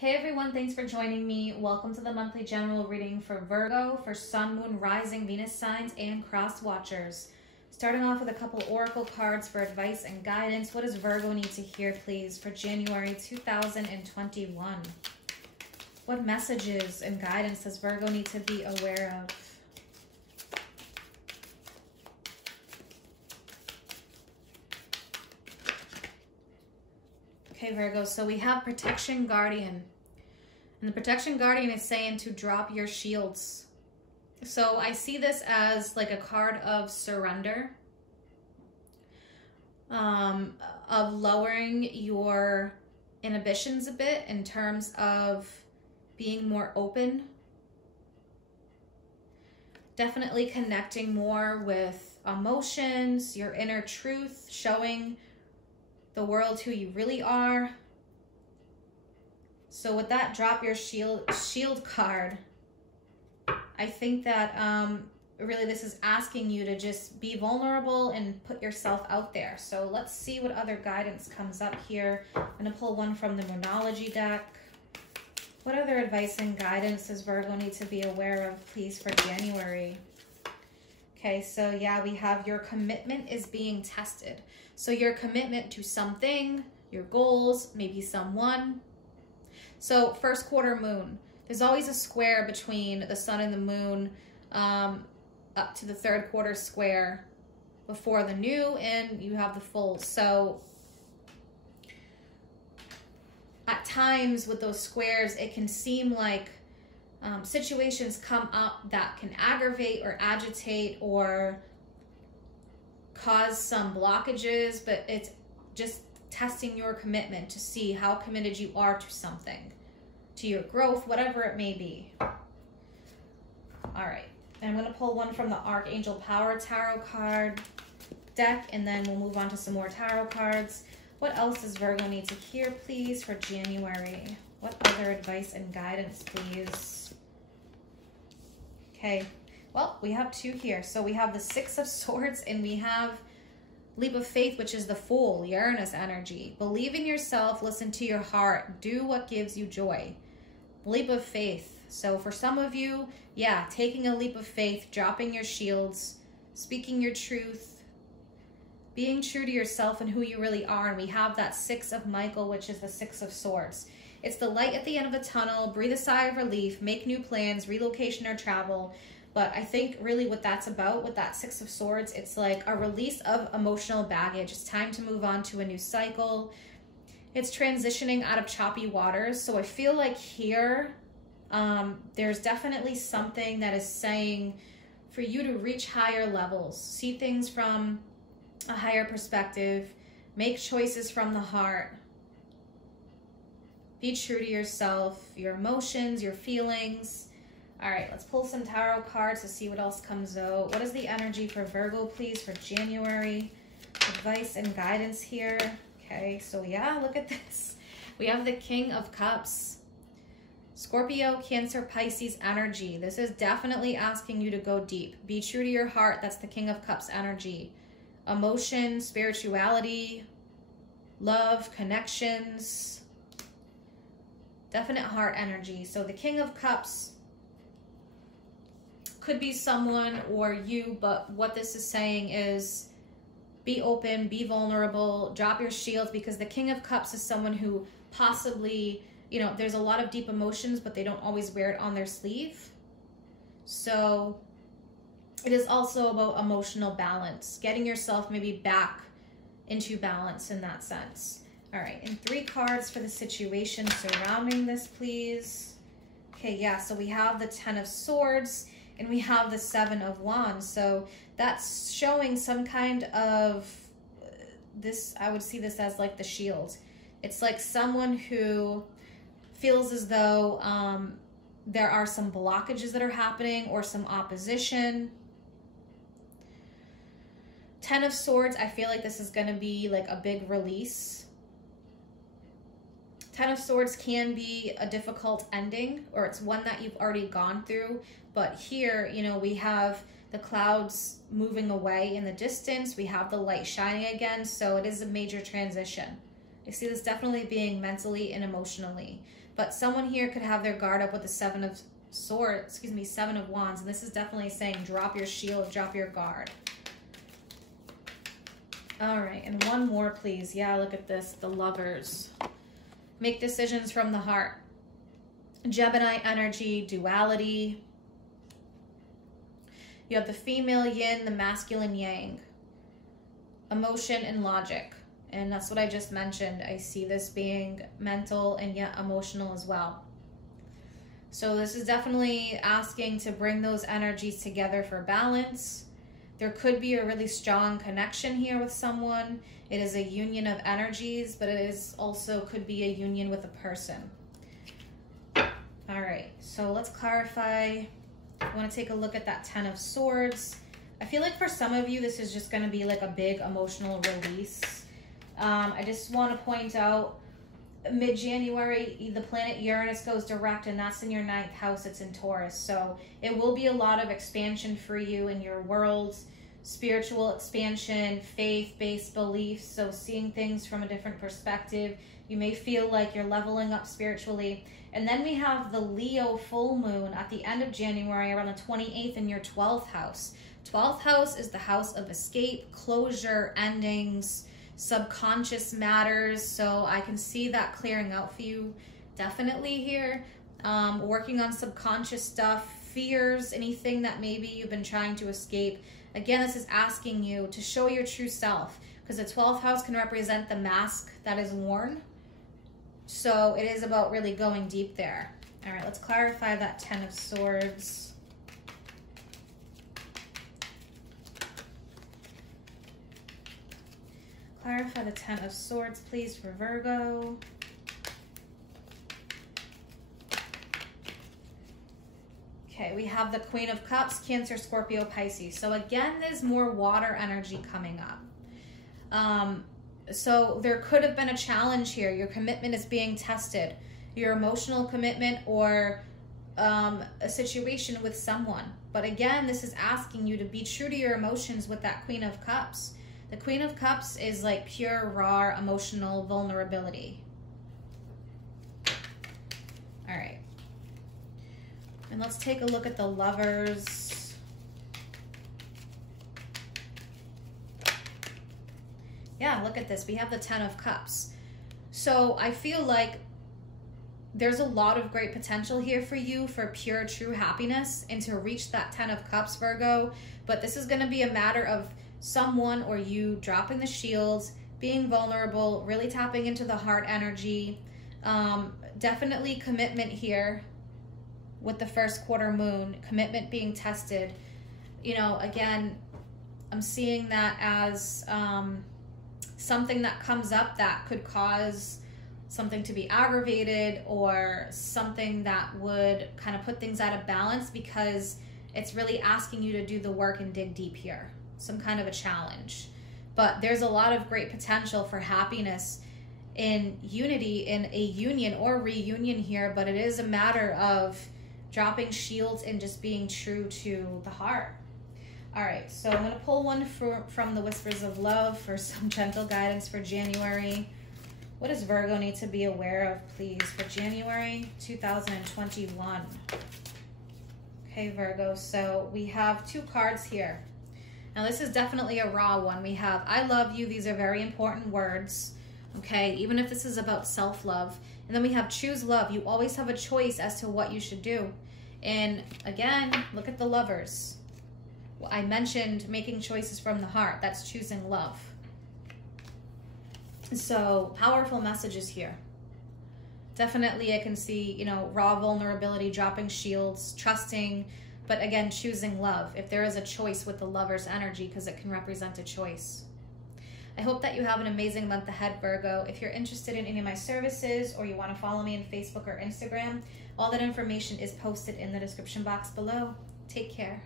Hey everyone, thanks for joining me. Welcome to the monthly general reading for Virgo, for Sun, Moon, Rising, Venus signs, and cross watchers. Starting off with a couple oracle cards for advice and guidance. What does Virgo need to hear, please, for January 2021? What messages and guidance does Virgo need to be aware of? Okay, Virgo, so we have Protection Guardian. And the Protection Guardian is saying to drop your shields. So I see this as like a card of surrender, of lowering your inhibitions a bit in terms of being more open. Definitely connecting more with emotions, your inner truth, showing the world who you really are. So with that drop your shield card, I think that really this is asking you to just be vulnerable and put yourself out there. So let's see what other guidance comes up here. I'm going to pull one from the Moonology deck. What other advice and guidance does Virgo need to be aware of, please, for January? Okay, so yeah, we have your commitment is being tested. So your commitment to something, your goals, maybe someone. So first quarter moon, there's always a square between the sun and the moon up to the third quarter square before the new, and you have the full. So at times with those squares, it can seem like situations come up that can aggravate or agitate or cause some blockages, but it's just testing your commitment to see how committed you are to something, to your growth, whatever it may be. All right, and I'm going to pull one from the Archangel Power Tarot card deck, and then we'll move on to some more tarot cards. What else does Virgo need to hear, please, for January? What other advice and guidance, please? Okay, well, we have two here. So we have the Six of Swords, and we have Leap of Faith, which is the Fool, Uranus energy. Believe in yourself, listen to your heart, do what gives you joy. Leap of Faith. So for some of you, yeah, taking a leap of faith, dropping your shields, speaking your truth, being true to yourself and who you really are. And we have that Six of Michael, which is the Six of Swords. It's the light at the end of the tunnel. Breathe a sigh of relief, make new plans, relocation or travel. But I think really what that's about with that Six of Swords, it's like a release of emotional baggage. It's time to move on to a new cycle. It's transitioning out of choppy waters. So I feel like here, there's definitely something that is saying for you to reach higher levels, see things from a higher perspective, make choices from the heart. Be true to yourself, your emotions, your feelings. All right, let's pull some tarot cards to see what else comes out. What is the energy for Virgo, please, for January? Advice and guidance here. Okay, so yeah, look at this. We have the King of Cups. Scorpio, Cancer, Pisces energy. This is definitely asking you to go deep. Be true to your heart. That's the King of Cups energy. Emotion, spirituality, love, connections. Definite heart energy. So the King of Cups could be someone or you, but what this is saying is be open, be vulnerable, drop your shields, because the King of Cups is someone who possibly, you know, there's a lot of deep emotions, but they don't always wear it on their sleeve. So it is also about emotional balance, getting yourself maybe back into balance in that sense. All right, and 3 cards for the situation surrounding this, please. Okay, yeah, so we have the Ten of Swords and we have the Seven of Wands. So that's showing some kind of this, I would see this as like the shield. It's like someone who feels as though there are some blockages that are happening or some opposition. Ten of Swords, I feel like this is going to be like a big release. Ten of Swords can be a difficult ending, or it's one that you've already gone through. But here, you know, we have the clouds moving away in the distance. We have the light shining again. So it is a major transition. I see this definitely being mentally and emotionally. But someone here could have their guard up with the Seven of Wands. And this is definitely saying drop your shield, drop your guard. All right, and one more, please. Yeah, look at this, the Lovers. Make decisions from the heart. Gemini energy, duality. You have the female yin, the masculine yang. Emotion and logic. And that's what I just mentioned. I see this being mental and yet emotional as well. So this is definitely asking to bring those energies together for balance. There could be a really strong connection here with someone. It is a union of energies, but it is also could be a union with a person. All right, so let's clarify. I want to take a look at that Ten of Swords. I feel like for some of you, this is just going to be like a big emotional release. I just want to point out, mid-January, the planet Uranus goes direct, and that's in your 9th house. It's in Taurus. So it will be a lot of expansion for you in your worlds, spiritual expansion, faith-based beliefs. So seeing things from a different perspective. You may feel like you're leveling up spiritually. And then we have the Leo full moon at the end of January, around the 28th, in your 12th house. 12th house is the house of escape, closure, endings, subconscious matters. So I can see that clearing out for you definitely here. Working on subconscious stuff, fears, anything that maybe you've been trying to escape. Again, this is asking you to show your true self, because the 12th house can represent the mask that is worn. So it is about really going deep there. All right, let's clarify that Ten of Swords. Clarify the Ten of Swords, please, for Virgo. Okay, we have the Queen of Cups, Cancer, Scorpio, Pisces. So again, there's more water energy coming up. So there could have been a challenge here. Your commitment is being tested. Your emotional commitment or a situation with someone. But again, this is asking you to be true to your emotions with that Queen of Cups. The Queen of Cups is like pure, raw, emotional vulnerability. All right. And let's take a look at the Lovers. Yeah, look at this. We have the Ten of Cups. So I feel like there's a lot of great potential here for you for pure, true happiness and to reach that Ten of Cups, Virgo. But this is going to be a matter of someone or you dropping the shields, being vulnerable, really tapping into the heart energy. Definitely commitment here with the first quarter moon, commitment being tested. You know, again, I'm seeing that as something that comes up that could cause something to be aggravated or something that would kind of put things out of balance, because it's really asking you to do the work and dig deep here. Some kind of a challenge. But there's a lot of great potential for happiness in unity, in a union or reunion here, but it is a matter of dropping shields and just being true to the heart. All right, so I'm going to pull one from the Whispers of Love for some gentle guidance for January. What does Virgo need to be aware of, please, for January 2021? Okay, Virgo, so we have two cards here. Now, this is definitely a raw one. We have, I love you. These are very important words, okay, even if this is about self-love. And then we have choose love. You always have a choice as to what you should do. And again, look at the Lovers. Well, I mentioned making choices from the heart. That's choosing love. So powerful messages here. Definitely I can see, you know, raw vulnerability, dropping shields, trusting, but again, choosing love. If there is a choice with the Lover's energy, because it can represent a choice. I hope that you have an amazing month ahead, Virgo. If you're interested in any of my services or you want to follow me on Facebook or Instagram, all that information is posted in the description box below. Take care.